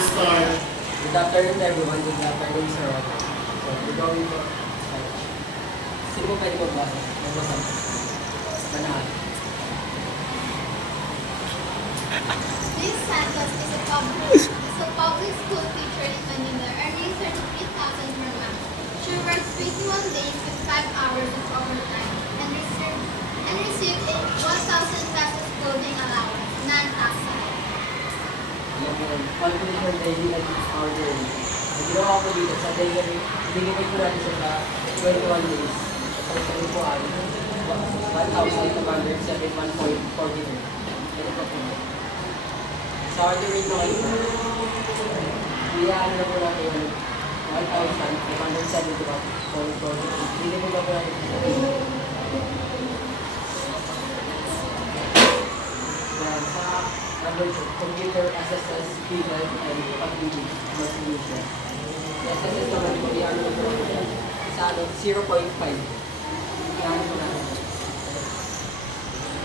start. Good afternoon everyone. Good afternoon sir. So we're going to sino po pwede magbasa? Magbasa. Manahan. This Santos is a public school teacher in Manila, earning 33,000 per month. She works 21 days with 5 hours of overtime and received a 1,000 pesos clothing allowance, non-taxable. Calculation daily at hour daily. Ang ginawa ko dito sa daily, binigay ko natin sa 21 days. So sabi po ay 1,207.40. Ito po po. Sa order rate naman ito, iyaano na po natin 1,570.40. Binigay ko na po natin sa daily. Sa number 2, computer assistance, people, and activities, solution. The assistance naman po, i-ano na po natin sa 0.5. I-ano po natin.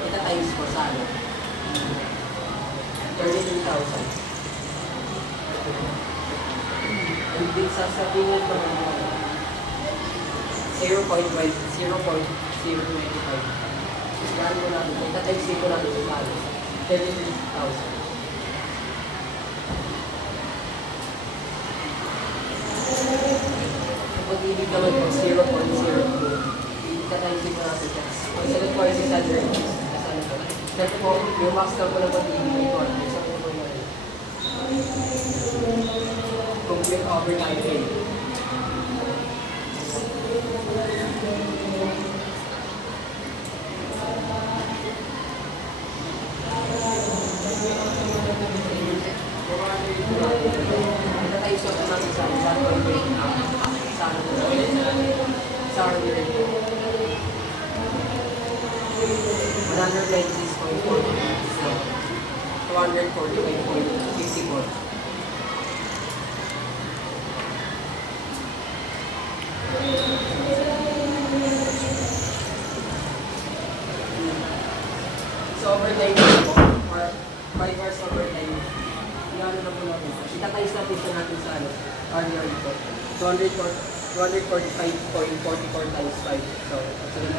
Ita times po sa 33,000. And din sa pingin po naman 0.025. I-ano po natin. Ita times po natin sa 33,000. Kapag ibig naman po, 0.02. Ikatayin ko natin siya. Ang sagot po ay 600. Kasi po, yung max na po ng pag-ibig ay 200. So, po na rin. Complete overtime pay. So overtime na po, or 5 hours overtime, iano na po natin. Itatayos na po siya natin sa earlier dito. 245.44 times 5. So, actually,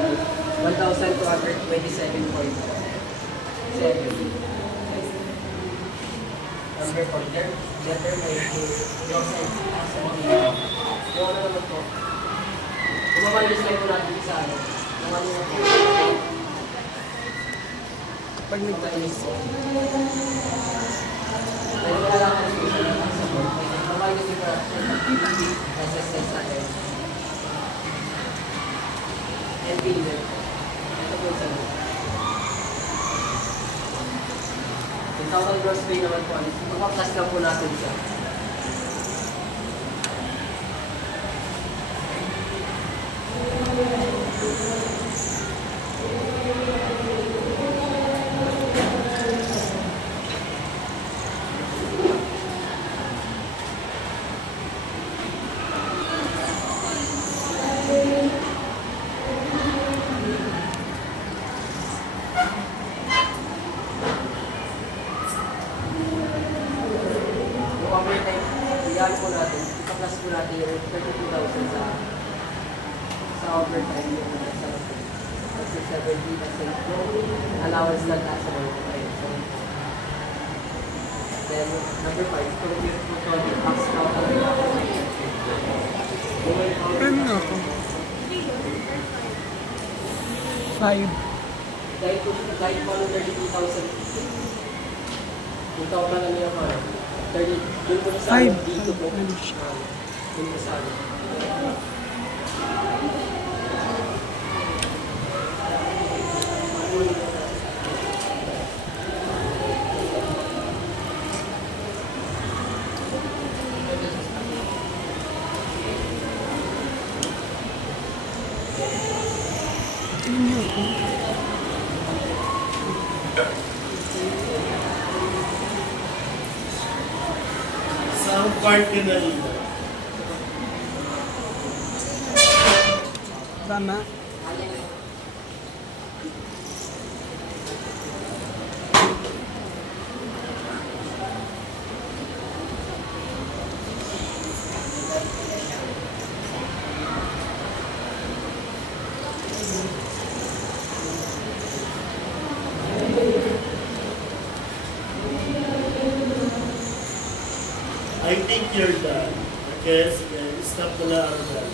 1,227.7. Number 4, letter may yourself as a mga yung ano naman po. Umamanlis lang po natin sa naman yung po. Pag nagtainis po. Dahil wala lang ang solution sa board. Normal kasi para SSS natin. And payment. Ito po sa board. Yung total gross pay naman po. Ipapaktas lang po natin siya. Overtime, iyan po natin, ipaklas po natin yung 32,000 sa overtime yung nasa kasi 70 kasi allowance lang nasa overtime. So, then, number 5, compute po ito yung tax total. Ano nga ako? 5. Dahil po ng 32,000, yung total na niya po, 30, yun po sa dito po. Yun po sa Saan part ka na rin? Tama. I think you're done. Okay, sige. Stop ko na ako dyan.